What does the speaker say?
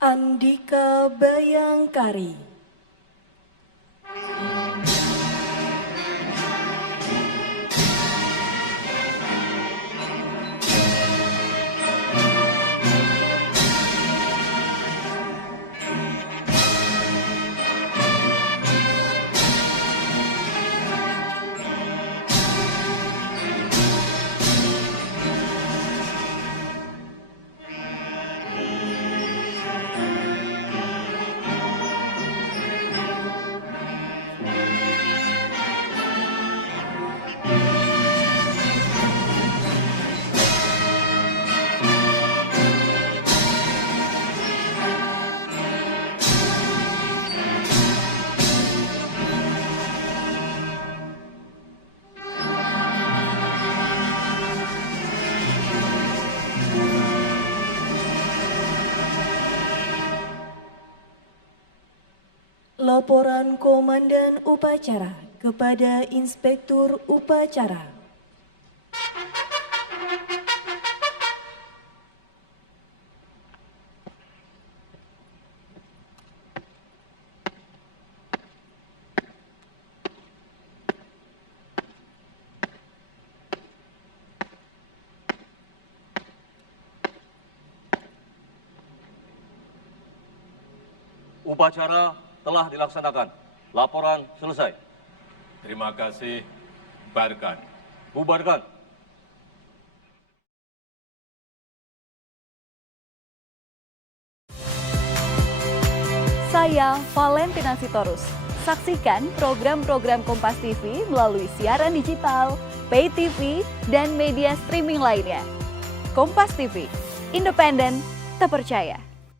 Andika Bayangkari. Laporan Komandan Upacara kepada Inspektur Upacara. Upacara telah dilaksanakan. Laporan selesai. Terima kasih. Bubarkan. Bubarkan. Saya Valentina Sitorus. Saksikan program-program Kompas TV melalui siaran digital, pay TV, dan media streaming lainnya. Kompas TV, independen, terpercaya.